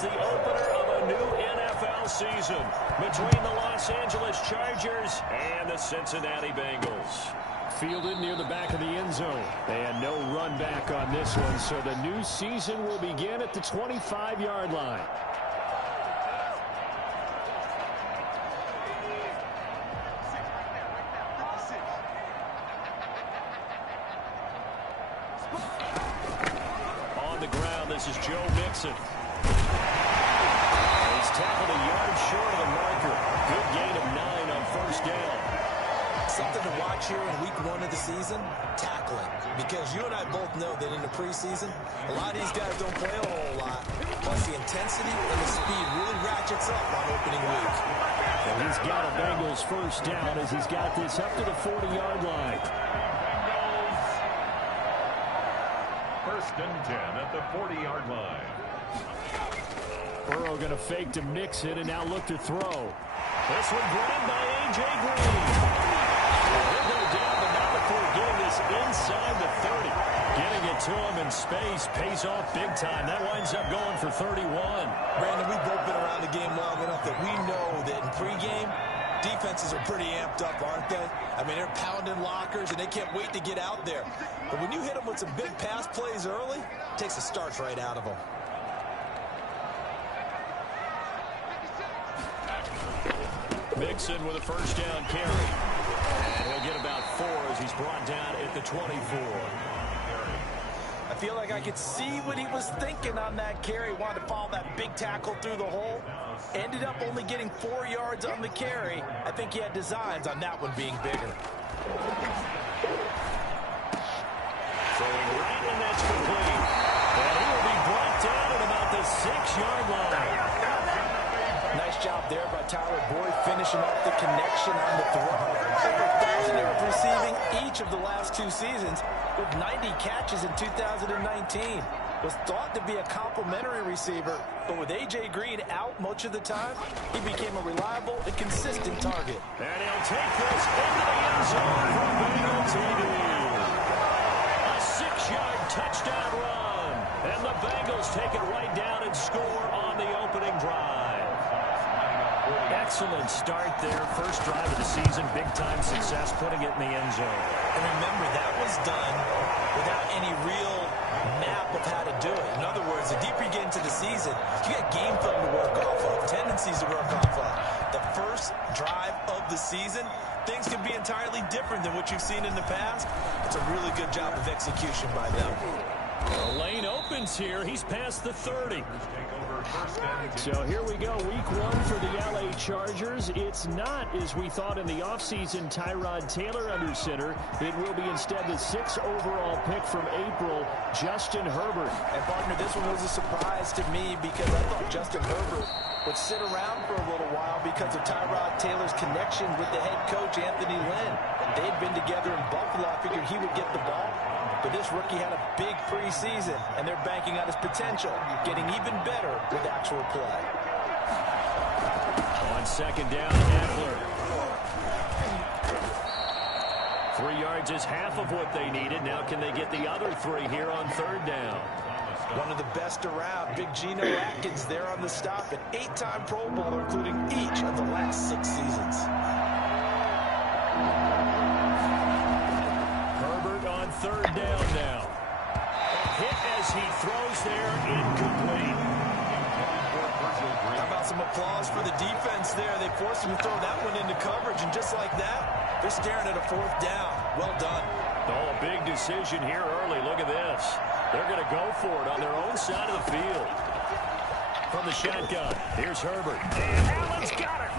It's the opener of a new NFL season between the Los Angeles Chargers and the Cincinnati Bengals. Fielded near the back of the end zone. And no run back on this one, so the new season will begin at the 25-yard line. On the ground, this is Joe Mixon. He's tackled a yard short of the marker. Good gain of 9 on first down. Something to watch here in week 1 of the season, tackling. Because you and I both know that in the preseason, a lot of these guys don't play a whole lot. Plus the intensity and the speed really ratchets up on opening week. And he's got a Bengals first down as he's got this up to the 40-yard line. First and 10 at the 40-yard line. Burrow going to fake to mix it and now look to throw. This one grabbed by A.J. Green. He'll go down, but not before getting this inside the 30. Getting it to him in space pays off big time. That winds up going for 31. Brandon, we've both been around the game long enough that we know that in pregame, defenses are pretty amped up, aren't they? I mean, they're pounding lockers, and they can't wait to get out there. But when you hit them with some big pass plays early, it takes the starch right out of them. Mixon with a first down carry. And he'll get about 4 as he's brought down at the 24. I feel like I could see what he was thinking on that carry. Wanted to follow that big tackle through the hole. Ended up only getting 4 yards on the carry. I think he had designs on that one being bigger. Throwing right, and that's complete. And he will be brought down at about the 6-yard line. Nice job there by Tyler Boyd, finishing up the connection on the throw. Over 1,000 yards receiving each of the last 2 seasons, with 90 catches in 2019. Was thought to be a complimentary receiver, but with A.J. Green out much of the time, he became a reliable and consistent target. And he'll take this into the end zone from Bengal TV. A 6-yard touchdown run. And the Bengals take it right down and score on the opening drive. Excellent start there. First drive of the season. Big-time success putting it in the end zone. And remember, that was done without any real map of how to do it. In other words, the deeper you get into the season, you got game film to work off of, tendencies to work off of. The first drive of the season, things can be entirely different than what you've seen in the past. It's a really good job of execution by them. The lane opens here. He's past the 30. So here we go, week 1 for the L.A. Chargers. It's not, as we thought in the offseason, Tyrod Taylor under center. It will be instead the 6th overall pick from April, Justin Herbert. And, partner, this one was a surprise to me because I thought Justin Herbert would sit around for a little while because of Tyrod Taylor's connection with the head coach, Anthony Lynn. They'd been together in Buffalo. I figured he would get the ball. But this rookie had a big preseason, and they're banking on his potential, getting even better with actual play. On second down, Eckler. 3 yards is half of what they needed. Now can they get the other 3 here on third down? One of the best around, Big Geno Atkins there on the stop, an 8-time Pro Bowler, including each of the last 6 seasons. Third down now. Hit as he throws there, incomplete. How about some applause for the defense there? They forced him to throw that one into coverage, and just like that, they're staring at a 4th down. Well done. Oh, a big decision here early. Look at this. They're going to go for it on their own side of the field. From the shotgun, here's Herbert. And Allen's got it.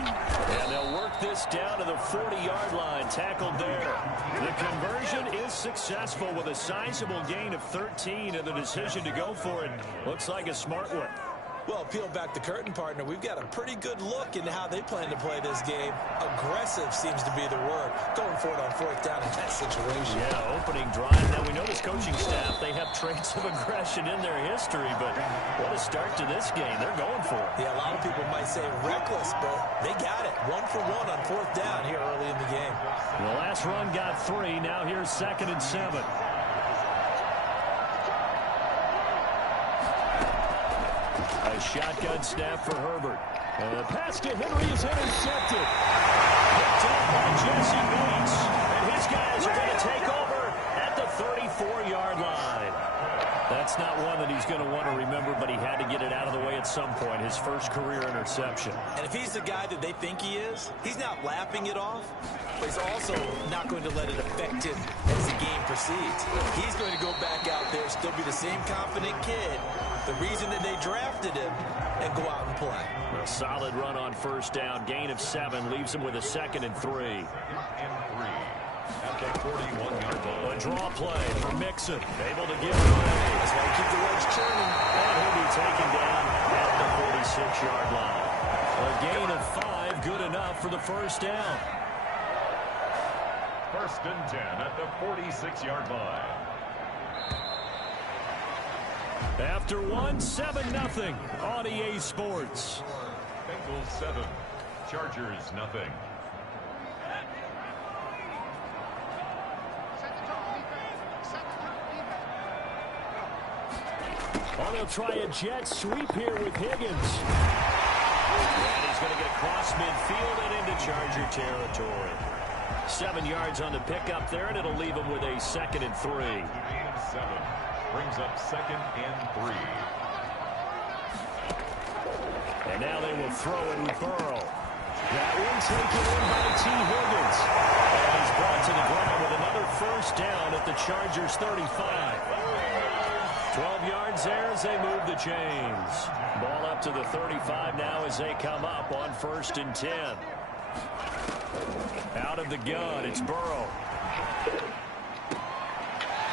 And they'll work this down to the 40-yard line, tackled there. The conversion is successful with a sizable gain of 13, and the decision to go for it looks like a smart one. Well, peel back the curtain, partner. We've got a pretty good look into how they plan to play this game. Aggressive seems to be the word. Going for it on 4th down in that situation. Yeah, opening drive. Now, we know this coaching staff, they have traits of aggression in their history, but what a start to this game. They're going for it. Yeah, a lot of people might say reckless, but they got it. 1 for 1 on 4th down here early in the game. The last run got 3. Now here's 2nd and 7. A shotgun snap for Herbert. And the pass to Henry is intercepted. Picked up by Jesse Bates. And his guys are going to take over at the 34-yard line. That's not one that he's going to want to remember, but he had to get it out of the way at some point, his first career interception. And if he's the guy that they think he is, he's not laughing it off, but he's also not going to let it affect him as the game proceeds. He's going to go back out there, still be the same confident kid, the reason that they drafted him, and go out and play. A solid run on first down. Gain of 7 leaves him with a 2nd and 3. At the 41-yard line. A draw play for Mixon. Able to give it away. That's why you keep the legs churning. And he'll be taken down at the 46-yard line. A gain of 5, good enough for the first down. 1st and 10 at the 46-yard line. After 1, 7-0 on EA Sports. Bengals 7, Chargers 0. Oh, they'll try a jet sweep here with Higgins. And he's going to get across midfield and into Charger territory. 7 yards on the pickup there, and it'll leave him with a 2nd and 3. Gain of 7 brings up 2nd and 3. And now they will throw it with Burrow. That one taken in by T. Higgins. And he's brought to the ground with another first down at the Chargers 35. 12 yards there as they move the chains. Ball up to the 35 now as they come up on 1st and 10. Out of the gun, it's Burrow.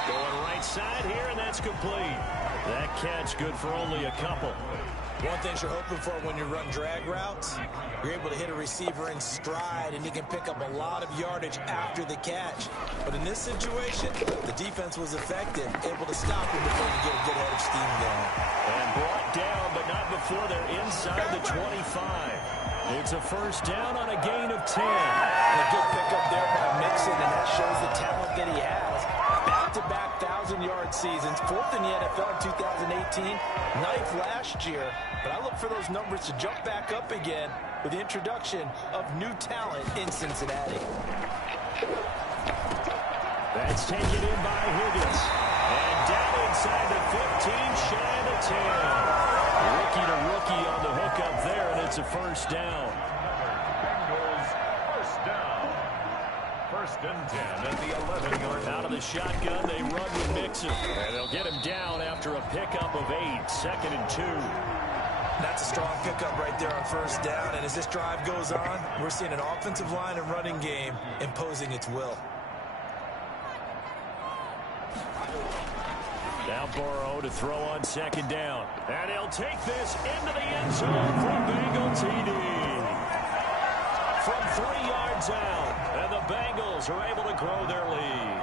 Going right side here, and that's complete. That catch good for only a couple. One thing you're hoping for when you run drag routes, you're able to hit a receiver in stride, and he can pick up a lot of yardage after the catch. But in this situation, the defense was effective, able to stop him before he get a good head of steam going. And brought down, but not before they're inside the 25. It's a first down on a gain of 10. A good pickup there by Mixon, and that shows the talent that he has. Back-to-back 1,000-yard seasons, 4th in the NFL in 2018, 9th last year. But I look for those numbers to jump back up again with the introduction of new talent in Cincinnati. That's taken in by Higgins. And down inside the 15, shy of the 10. Rookie to rookie on the hook up there, and it's a first down. Bengals first down. 1st and 10 at the 11-yard line. Out of the shotgun, they run with Mixon. And they'll get him down after a pickup of 8, 2nd and 2. That's a strong pickup right there on first down. And as this drive goes on, we're seeing an offensive line and running game imposing its will. Now Burrow to throw on 2nd down. And he'll take this into the end zone for a Bengal TD. From 3 yards out. And the Bengals are able to grow their lead.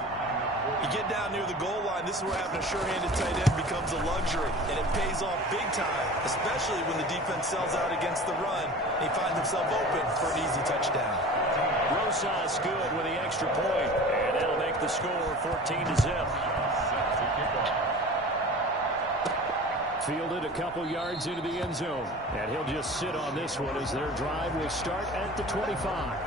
You get down near the goal line, this is where having a sure-handed tight end becomes a luxury, and it pays off big time, especially when the defense sells out against the run, and he finds himself open for an easy touchdown. Rosas good with the extra point, and that'll make the score 14-0. Fielded a couple yards into the end zone, and he'll just sit on this one as their drive will start at the 25.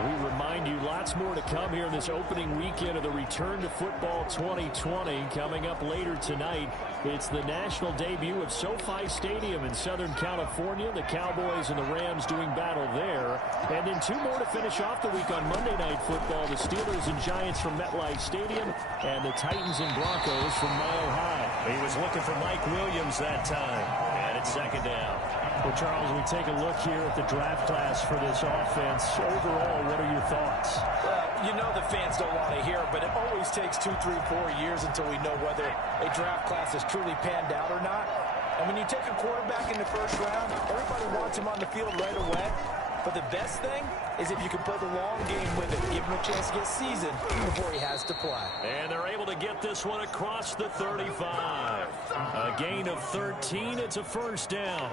We remind you lots more to come here in this opening weekend of the Return to Football 2020. Coming up later tonight, it's the national debut of SoFi Stadium in Southern California. The Cowboys and the Rams doing battle there. And then 2 more to finish off the week on Monday Night Football. The Steelers and Giants from MetLife Stadium and the Titans and Broncos from Mile High. He was looking for Mike Williams that time. And it's 2nd down. Well, Charles, we take a look here at the draft class for this offense. Overall, what are your thoughts? Well, you know the fans don't want to hear it, but it always takes 2, 3, 4 years until we know whether a draft class has truly panned out or not. And when you take a quarterback in the 1st round, everybody wants him on the field right away. But the best thing is if you can play the long game with him, give him a chance to get seasoned before he has to play. And they're able to get this one across the 35. A gain of 13. It's a first down.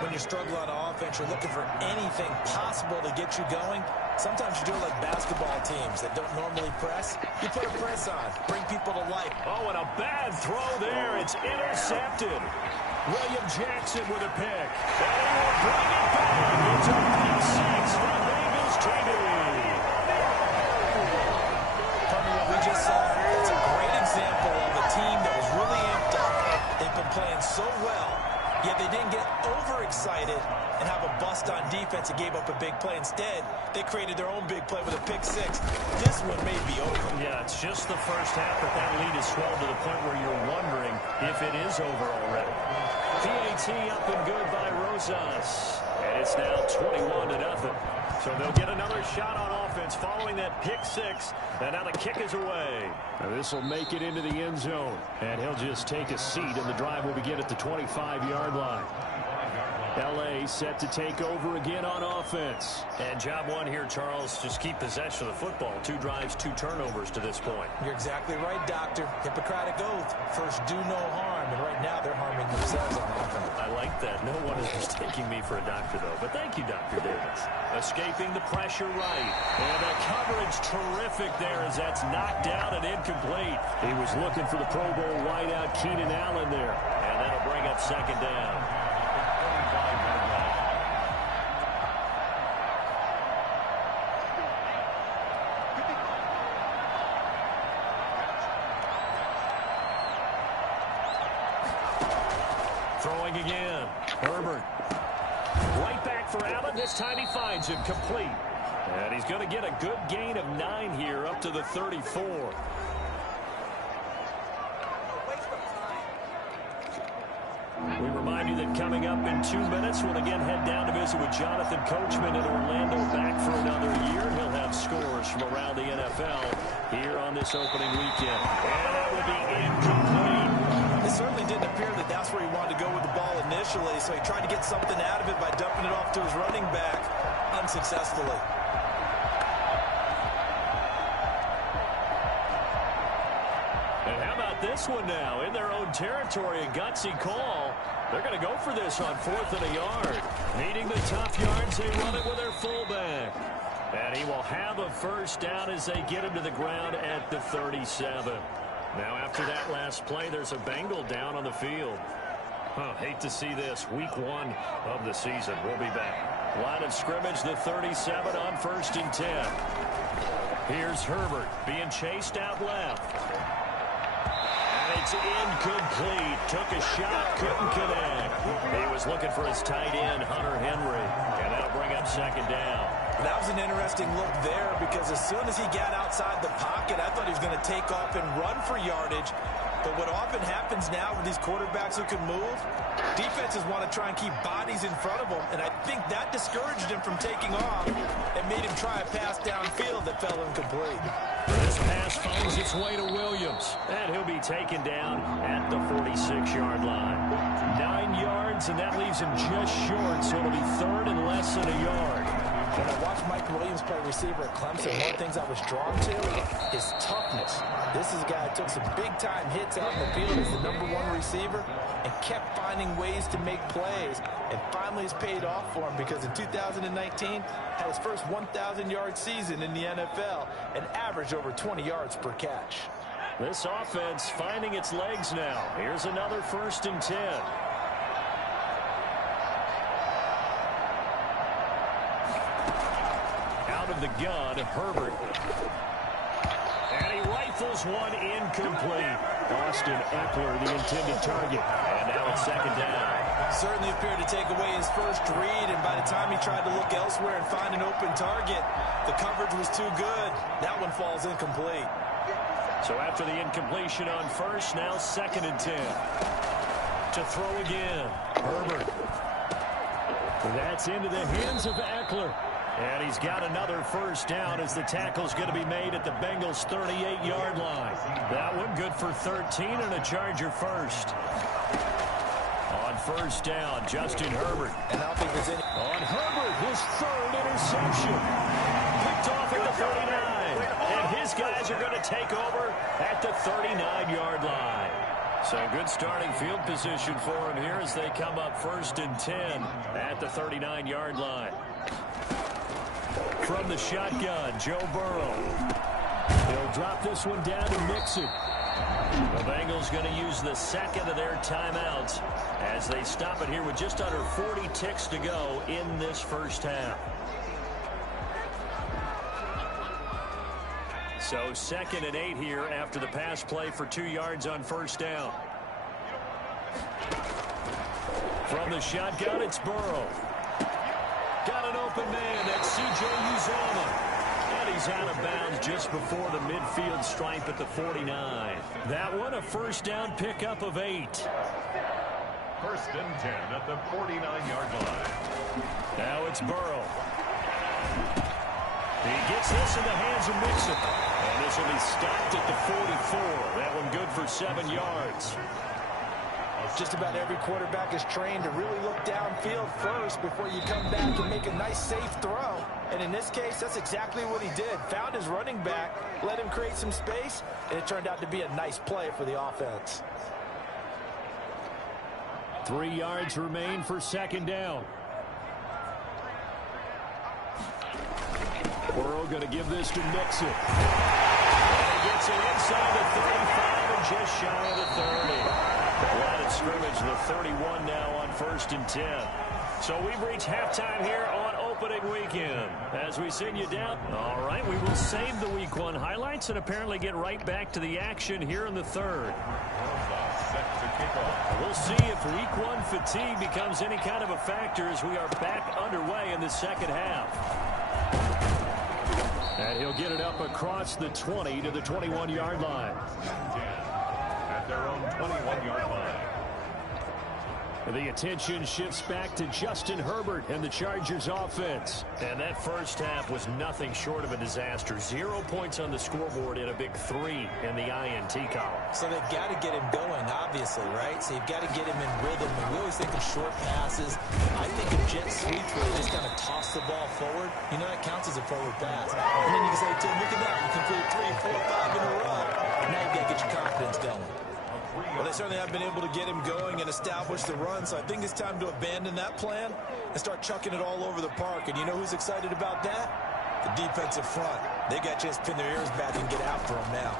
When you struggle on offense, you're looking for anything possible to get you going. Sometimes you do it like basketball teams that don't normally press. You put a press on, bring people to life. Oh, and a bad throw there. It's intercepted. William Jackson with a pick. And he will bring it back. It's a pick six for Bengals TV. From what we just saw, it's a great example of a team that was really amped up. They've been playing so well, yet they didn't get overexcited and have a bust on defense and gave up a big play. Instead, they created their own big play with a pick six. This one may be over. Yeah, it's just the first half, but that lead is swelled to the point where you're wondering if it is over already. PAT up and good by Rosas. And it's now 21-0. So they'll get another shot on offense following that pick six. And now the kick is away. This will make it into the end zone. And he'll just take a seat, and the drive will begin at the 25-yard line. L.A. set to take over again on offense. And job one here, Charles, just keep possession of the football. 2 drives, 2 turnovers to this point. You're exactly right, Doctor. Hippocratic oath. First, do no harm. And right now, they're harming themselves on offense. I like that. No one is mistaking me for a doctor, though. But thank you, Dr. Davis. Escaping the pressure right. And the coverage terrific there as that's knocked down and incomplete. He was looking for the Pro Bowl wideout Keenan Allen there. And that'll bring up second down. Throwing again. Herbert. Right back for Allen. This time he finds him complete. And he's going to get a good gain of 9 here up to the 34. We remind you that coming up in 2 minutes, we'll again head down to visit with Jonathan Coachman in Orlando, back for another year. He'll have scores from around the NFL here on this opening weekend. And that will be incomplete. It certainly didn't appear that that's where he wanted to go with the ball initially, so he tried to get something out of it by dumping it off to his running back unsuccessfully. And how about this one now? In their own territory, a gutsy call. They're going to go for this on 4th and a yard. Needing the tough yards, they run it with their fullback. And he will have a first down as they get him to the ground at the 37. Now, after that last play, there's a Bengal down on the field. Hate to see this. Week 1 of the season. We'll be back. Line of scrimmage, the 37 on 1st and 10. Here's Herbert being chased out left. And it's incomplete. Took a shot, couldn't connect. He was looking for his tight end, Hunter Henry. And that'll bring up second down. That was an interesting look there because as soon as he got outside the pocket, I thought he was going to take off and run for yardage. But what often happens now with these quarterbacks who can move, defenses want to try and keep bodies in front of them, and I think that discouraged him from taking off and made him try a pass downfield that fell incomplete. This pass finds its way to Williams, and he'll be taken down at the 46-yard line. 9 yards, and that leaves him just short, so it'll be 3rd and less than a yard. When I watched Mike Williams play receiver at Clemson, one of the things I was drawn to is toughness. This is a guy who took some big-time hits out in the field as the #1 receiver and kept finding ways to make plays, and finally it's paid off for him because in 2019 had his first 1,000-yard season in the NFL and averaged over 20 yards per catch. This offense finding its legs now. Here's another 1st and 10. Out of the gun, Herbert. And he rifles one incomplete. Austin Eckler, the intended target. And now it's second down. Certainly appeared to take away his first read, and by the time he tried to look elsewhere and find an open target, the coverage was too good. That one falls incomplete. So after the incompletion on 1st, now 2nd and 10. To throw again, Herbert. That's into the hands of Eckler. And he's got another first down as the tackle's going to be made at the Bengals' 38-yard line. That one good for 13 and a Charger first. On first down. Justin Herbert. And I don't think there's any... On Herbert, his third interception. Picked off at the 39. And his guys are going to take over at the 39-yard line. So good starting field position for him here as they come up 1st and 10 at the 39-yard line. From the shotgun, Joe Burrow. He'll drop this one down to Mixon. The Bengals going to use the second of their timeouts as they stop it here with just under 40 ticks to go in this first half. So 2nd and 8 here after the pass play for 2 yards on first down. From the shotgun, it's Burrow. Got an open man. That's C.J. Uzomah. And he's out of bounds just before the midfield stripe at the 49. That one a first down pickup of 8. 1st and 10 at the 49-yard line. Now it's Burrow. He gets this in the hands of Mixon. And this will be stopped at the 44. That one good for 7 yards. Just about every quarterback is trained to really look downfield first before you come back and make a nice, safe throw. And in this case, that's exactly what he did. Found his running back, let him create some space, and it turned out to be a nice play for the offense. 3 yards remain for 2nd down. Burrow going to give this to Mixon. And he gets it inside the 35 and just shy of the 30. Line of scrimmage, the 31 now on 1st and 10. So we've reached halftime here on opening weekend. As we send you down, all right, we will save the Week 1 highlights and apparently get right back to the action here in the 3rd. We'll see if Week 1 fatigue becomes any kind of a factor as we are back underway in the 2nd half. And he'll get it up across the 20 to the 21-yard line. At their own 21-yard line. The attention shifts back to Justin Herbert and the Chargers offense. And that first half was nothing short of a disaster. 0 points on the scoreboard and a big 3 in the INT column. So they've got to get him going, obviously, right? So you've got to get him in rhythm. And we always think of short passes. I think of jet sweeps where they just kind of toss the ball forward. You know, that counts as a forward pass. And then you can say, Tim, look at that. You complete 3, 4, 5 in a row. Now you've got to get your confidence going. Well, they certainly have been able to get him going and establish the run, so I think it's time to abandon that plan and start chucking it all over the park. And you know who's excited about that? The defensive front. They got a chance to pin their ears back and get after him now.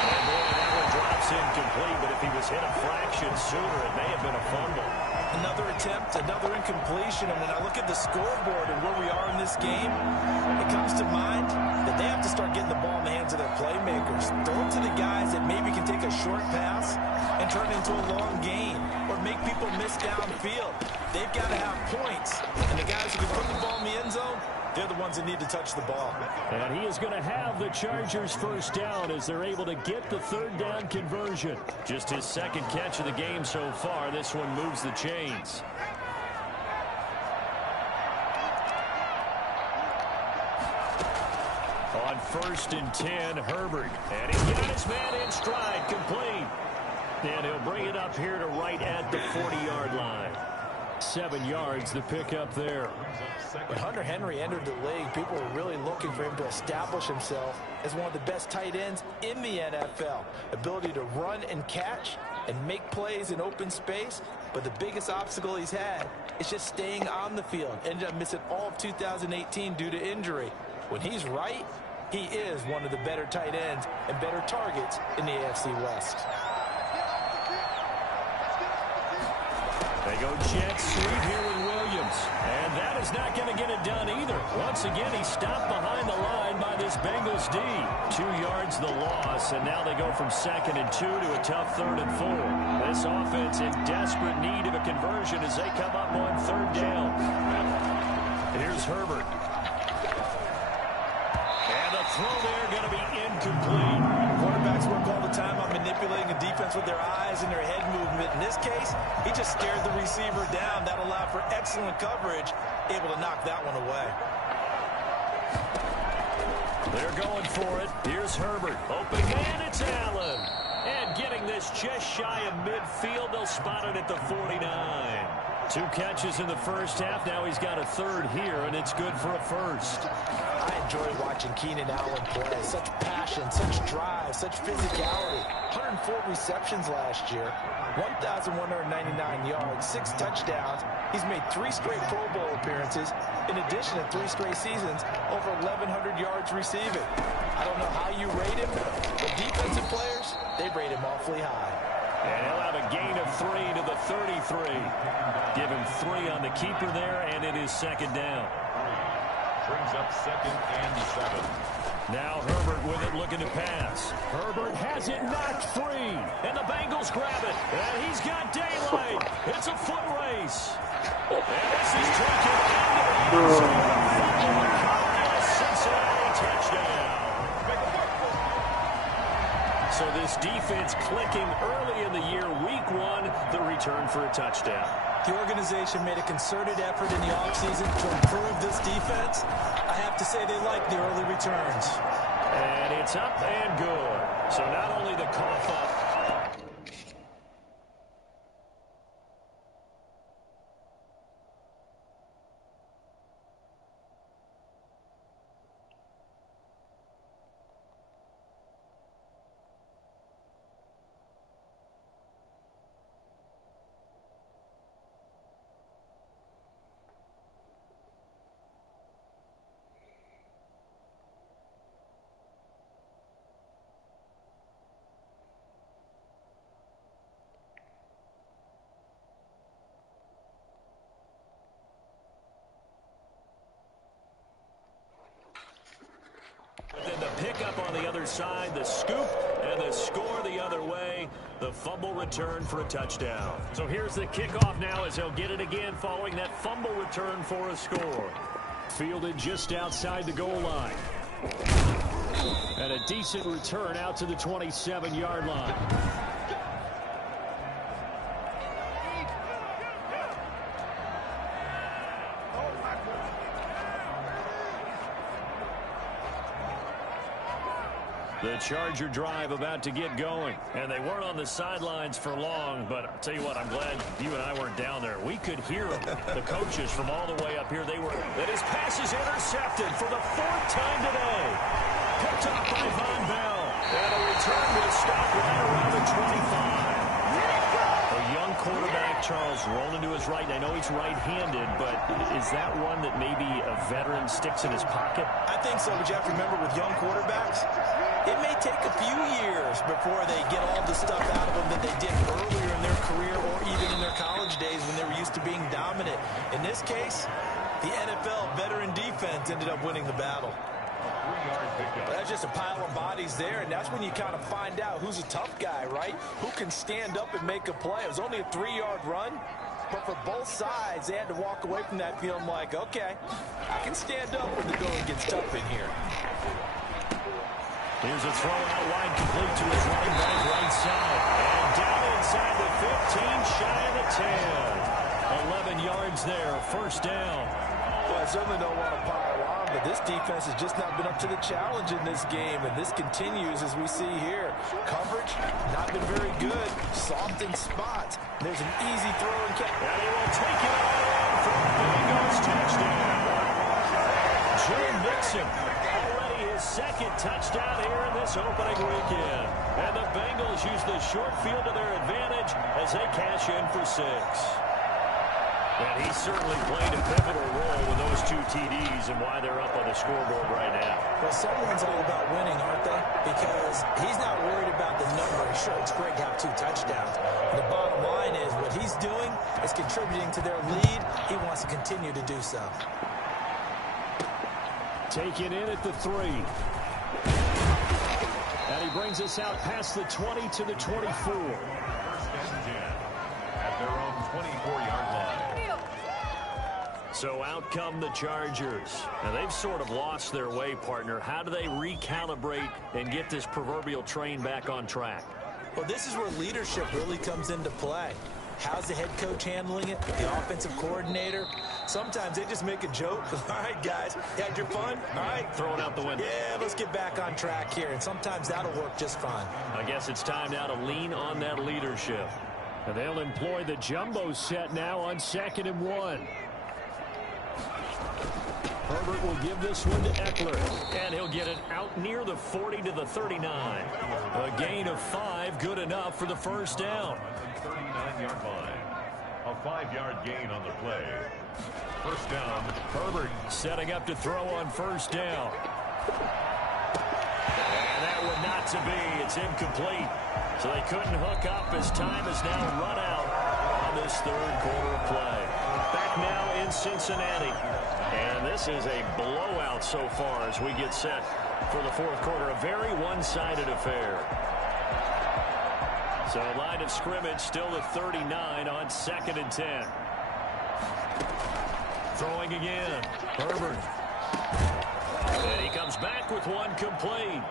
And boy, that one drops incomplete, but if he was hit a fraction sooner, it may have been a fumble. Another attempt, another incompletion, and when I look at the scoreboard and where we are in this game, it comes to mind that they have to start getting the ball in the hands of their playmakers. Throw it to the guys that maybe can take a short pass and turn it into a long gain or make people miss downfield. They've got to have points, and the guys who can put the ball in the end zone, they're the ones that need to touch the ball. And he is going to have the Chargers first down as they're able to get the 3rd down conversion. Just his 2nd catch of the game so far. This one moves the chains. On 1st and 10, Herbert. And he's got his man in stride, complete. And he'll bring it up here to right at the 40-yard line. 7 yards the pickup there. When Hunter Henry entered the league, people were really looking for him to establish himself as one of the best tight ends in the NFL. Ability to run and catch and make plays in open space. But the biggest obstacle he's had is just staying on the field. Ended up missing all of 2018 due to injury. When he's right, he is one of the better tight ends and better targets in the AFC West. They go jet sweep here with Williams. And that is not going to get it done either. Once again, he stopped behind the line by this Bengals D. 2 yards the loss, and now they go from 2nd and 2 to a tough 3rd and 4. This offense in desperate need of a conversion as they come up on 3rd down. Here's Herbert. And the throw there going to be incomplete. Quarterbacks work all the time on manipulating the defense with their eyes and their head movement. In this case, he just stared the receiver down. That allowed for excellent coverage, able to knock that one away. They're going for it. Here's Herbert. Open man, it's Allen. And And getting this just shy of midfield, they'll spot it at the 49. 2 catches in the first half. Now he's got a third here, and it's good for a first. I enjoy watching Keenan Allen play. Such passion, such drive, such physicality. 104 receptions last year, 1,199 yards, 6 touchdowns. He's made 3 straight Pro Bowl appearances. In addition to 3 straight seasons, over 1,100 yards receiving. I don't know how you rate him, but defensive players, they rate him awfully high. And he'll have a gain of 3 to the 33. Give him 3 on the keeper there, and it is second down. Brings up 2nd and 7. Now Herbert with it, looking to pass. Herbert has it knocked free, and the Bengals grab it. And he's got daylight. It's a foot race. And this is taken into the end zone. A Cincinnati touchdown. So this defense clicking early in the year, week 1, the return for a touchdown. The organization made a concerted effort in the offseason to improve this defense. I have to say they like the early returns. And it's up and good. So not only the cough up. Then the pickup on the other side, the scoop, and the score the other way. The fumble return for a touchdown. So here's the kickoff now as he'll get it again following that fumble return for a score. Fielded just outside the goal line. And a decent return out to the 27-yard line. The Charger drive about to get going. And they weren't on the sidelines for long, but I'll tell you what, I'm glad you and I weren't down there. We could hear them, the coaches from all the way up here. That his pass is intercepted for the 4th time today. Picked up by Von Bell. And a return will stop right around the 25. A young quarterback, Charles, rolling to his right. I know he's right-handed, but is that one that maybe a veteran sticks in his pocket? I think so, but you have to remember with young quarterbacks, it may take a few years before they get all the stuff out of them that they did earlier in their career or even in their college days when they were used to being dominant. In this case, the NFL veteran defense ended up winning the battle. That's just a pile of bodies there, and that's when you kind of find out who's a tough guy, right? Who can stand up and make a play. It was only a 3-yard run, but for both sides, they had to walk away from that feeling like, okay, I can stand up when the going gets tough in here. Here's a throw out wide, complete to his running back right side. And down inside the 15, shy of the 10. 11 yards there, first down. Well, I certainly don't want to pile on, but this defense has just not been up to the challenge in this game, and this continues as we see here. Coverage, not been very good. Soft in spots. There's an easy throw and catch. And he will take it all in for the Bengals touchdown. Joe Mixon, already his 2nd touchdown here in this opening weekend. And the Bengals use the short field to their advantage as they cash in for 6. And he certainly played a pivotal role with those 2 TDs and why they're up on the scoreboard right now. Well, someone's all about winning, aren't they? Because he's not worried about the number. Sure, it's great to have 2 touchdowns. The bottom line is what he's doing is contributing to their lead. He wants to continue to do so. Taken in at the 3. And he brings us out past the 20 to the 24. 1st and 10 at their own 24-yard line. So out come the Chargers. Now they've sort of lost their way, partner. How do they recalibrate and get this proverbial train back on track? Well, this is where leadership really comes into play. How's the head coach handling it? The offensive coordinator? Sometimes they just make a joke. All right, guys, you had your fun? All right. Throw it out the window. Yeah, let's get back on track here, and sometimes that'll work just fine. I guess it's time now to lean on that leadership. And they'll employ the jumbo set now on 2nd and 1. Herbert will give this one to Eckler, and he'll get it out near the 40 to the 39. A gain of 5, good enough for the first down. 39-yard line. A 5-yard gain on the play. First down. Herbert setting up to throw on first down. And that one not to be. It's incomplete. So they couldn't hook up as time is now run out on this third quarter of play. Back now in Cincinnati. And this is a blowout so far as we get set for the fourth quarter. A very one-sided affair. So line of scrimmage still at 39 on 2nd and 10. Throwing again. Herbert. And he comes back with one complete.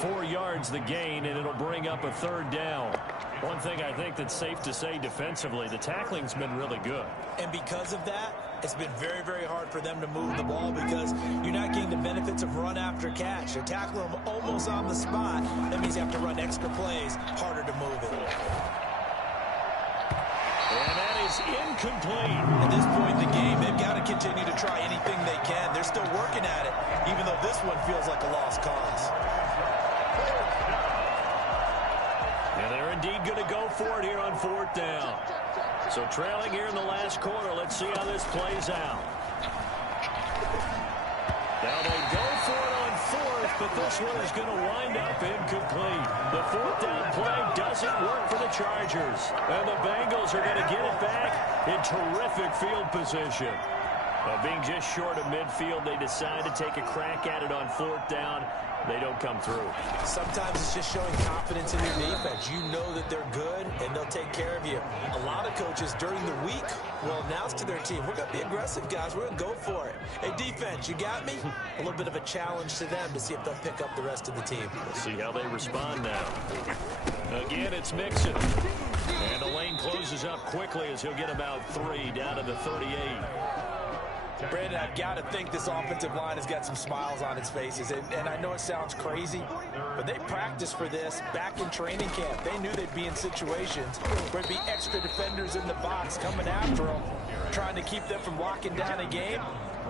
4 yards the gain, and it'll bring up a third down. One thing I think that's safe to say defensively, the tackling's been really good. And because of that, it's been very, very hard for them to move the ball because you're not getting the benefits of run after catch. You're tackling them almost on the spot. That means you have to run extra plays, harder to move it. And that is incomplete. At this point in the game, they've got to continue to try anything they can. They're still working at it, even though this one feels like a lost cause. And they're indeed going to go for it here on 4th down. So trailing here in the last quarter. Let's see how this plays out. Now they go for it on 4th, but this one is going to wind up incomplete. The 4th down play doesn't work for the Chargers. And the Bengals are going to get it back in terrific field position. Being just short of midfield, they decide to take a crack at it on 4th down. They don't come through. Sometimes it's just showing confidence in your defense. You know that they're good, and they'll take care of you. A lot of coaches during the week will announce to their team, we're going to be aggressive, guys. We're going to go for it. Hey, defense, you got me? A little bit of a challenge to them to see if they'll pick up the rest of the team. We'll see how they respond now. Again, it's Mixon. And the lane closes up quickly as he'll get about 3 down to the 38. Brandon, I've got to think this offensive line has got some smiles on its faces. And I know it sounds crazy, but they practiced for this back in training camp. They knew they'd be in situations where there'd be extra defenders in the box coming after them, trying to keep them from locking down a game.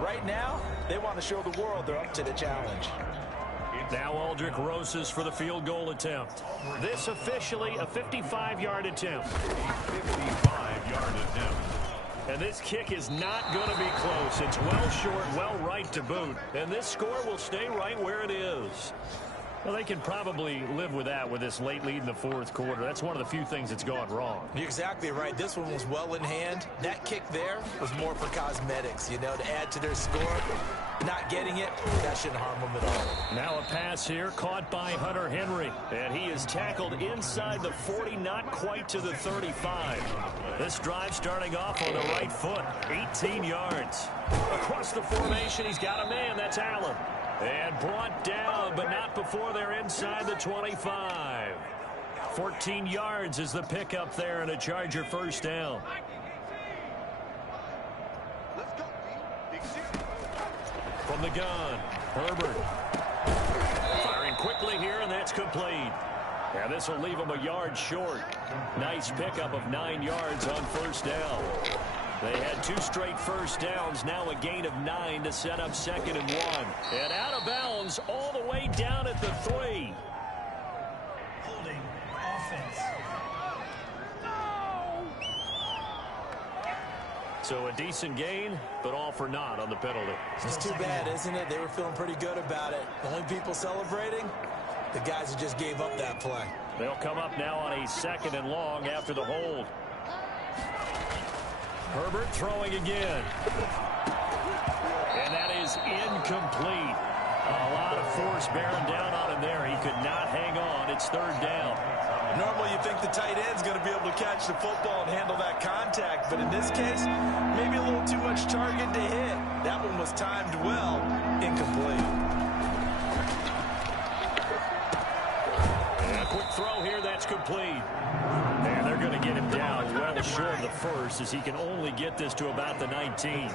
Right now, they want to show the world they're up to the challenge. Now Aldrick Rosas for the field goal attempt. This officially a 55-yard attempt. 55-yard attempt. And this kick is not going to be close. It's well short, well right to boot. And this score will stay right where it is. Well, they can probably live with that with this late lead in the fourth quarter. That's one of the few things that's gone wrong. You're exactly right. This one was well in hand. That kick there was more for cosmetics, you know, to add to their score. Not getting it, that shouldn't harm them at all. Now a pass here caught by Hunter Henry. And he is tackled inside the 40, not quite to the 35. This drive starting off on the right foot, 18 yards. Across the formation, he's got a man. That's Allen. And brought down, but not before they're inside the 25. 14 yards is the pickup there, and a Charger first down. From the gun, Herbert. Firing quickly here, and that's complete. And this will leave him a yard short. Nice pickup of 9 yards on first down. They had 2 straight first downs, now a gain of 9 to set up 2nd and 1. And out of bounds all the way down at the 3. Holding offense. So a decent gain, but all for naught on the penalty. It's too bad, isn't it? They were feeling pretty good about it. The only people celebrating, the guys who just gave up that play. They'll come up now on a 2nd and long after the hold. Herbert throwing again. And that is incomplete. A lot of force bearing down on him there. He could not hang on. It's 3rd down. Normally you think the tight end's going to be able to catch the football and handle that contact, but in this case, maybe a little too much target to hit. That one was timed well, incomplete. And a quick throw here, that's complete. And they're going to get him down well short of the first as he can only get this to about the 19.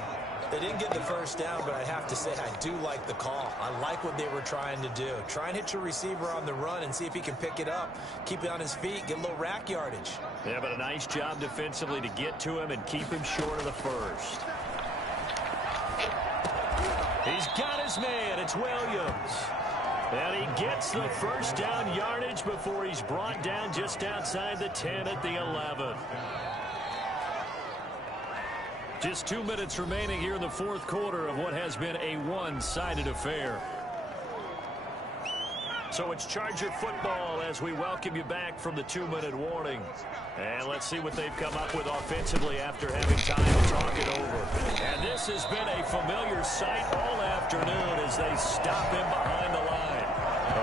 They didn't get the first down, but I have to say I do like the call. I like what they were trying to do. Try and hit your receiver on the run and see if he can pick it up. Keep it on his feet, get a little rack yardage. Yeah, but a nice job defensively to get to him and keep him short of the first. He's got his man. It's Williams. And he gets the first down yardage before he's brought down just outside the 10 at the 11. Just 2 minutes remaining here in the fourth quarter of what has been a one-sided affair. So it's Charger football as we welcome you back from the 2-minute warning. And let's see what they've come up with offensively after having time to talk it over. And this has been a familiar sight all afternoon as they stop him behind the line.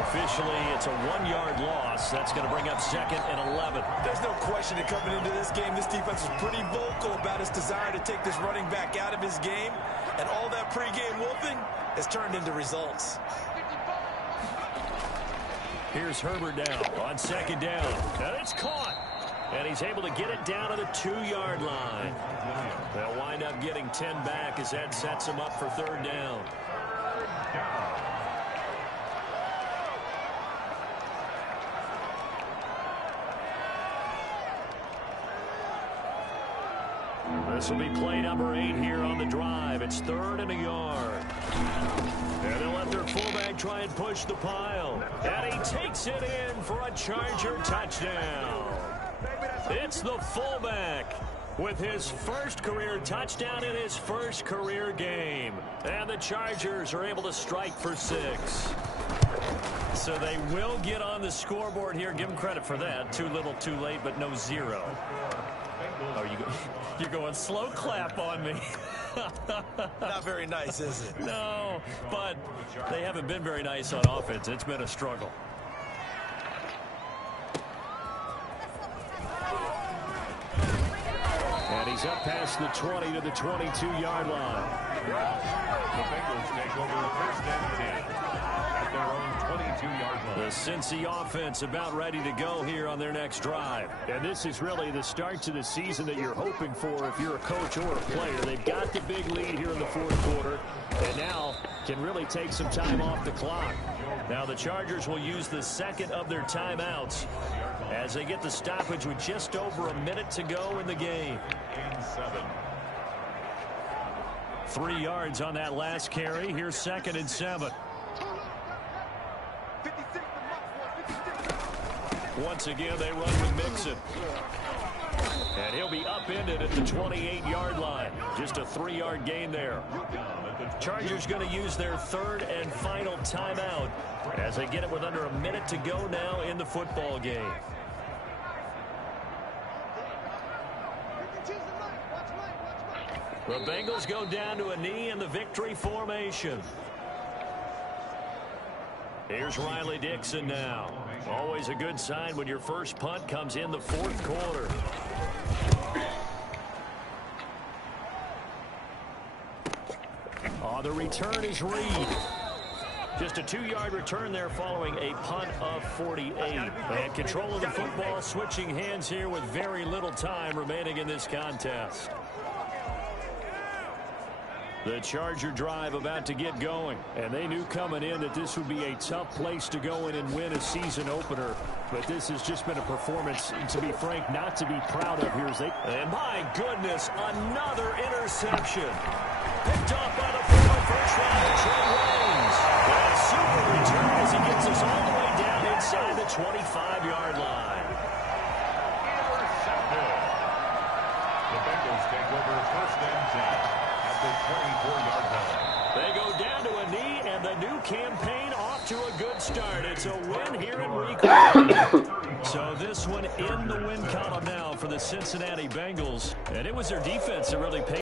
Officially, it's a 1-yard loss. That's going to bring up 2nd and 11. There's no question that coming into this game, this defense was pretty vocal about its desire to take this running back out of his game. And all that pregame wolfing has turned into results. Here's Herbert down on 2nd down. And it's caught. And he's able to get it down to the 2-yard line. They'll wind up getting 10 back as that sets him up for 3rd down. This will be play number 8 here on the drive. It's 3rd and a yard. And they'll let their fullback try and push the pile. And he takes it in for a Charger touchdown. It's the fullback with his first career touchdown in his first career game. And the Chargers are able to strike for 6. So they will get on the scoreboard here. Give them credit for that. Too little, too late, but no 0. Oh, you're going slow clap on me. Not very nice, is it? No, but they haven't been very nice on offense. It's been a struggle. And he's up past the 20 to the 22-yard line. The Bengals take over 1st and 10 at their own 22-yard line. The Cincy offense about ready to go here on their next drive. And this is really the start to the season that you're hoping for if you're a coach or a player. They've got the big lead here in the fourth quarter and now can really take some time off the clock. Now the Chargers will use the 2nd of their timeouts as they get the stoppage with just over a minute to go in the game. 7. 3 yards on that last carry. Here's 2nd and 7. Once again, they run with Mixon. And he'll be upended at the 28-yard line. Just a 3-yard gain there. Chargers going to use their 3rd and final timeout as they get it with under a minute to go now in the football game. The Bengals go down to a knee in the victory formation. Here's Riley Dixon now. Always a good sign when your first punt comes in the fourth quarter. The return is Reed. Just a 2-yard return there following a punt of 48. And control of the football switching hands here with very little time remaining in this contest. The Charger drive about to get going. And they knew coming in that this would be a tough place to go in and win a season opener. But this has just been a performance, to be frank, not to be proud of here. And my goodness, another interception. Picked off by the former first-rounder Trey Waynes. And a super return as he gets us all the way down inside the 25-yard line. Intercepted. The Bengals take over 1st and 10 at the 24-yard line. They go down to a knee, and the new campaign off to a good start. It's a win here in Rico. So this one in the win column now for the Cincinnati Bengals. And it was their defense that really paid.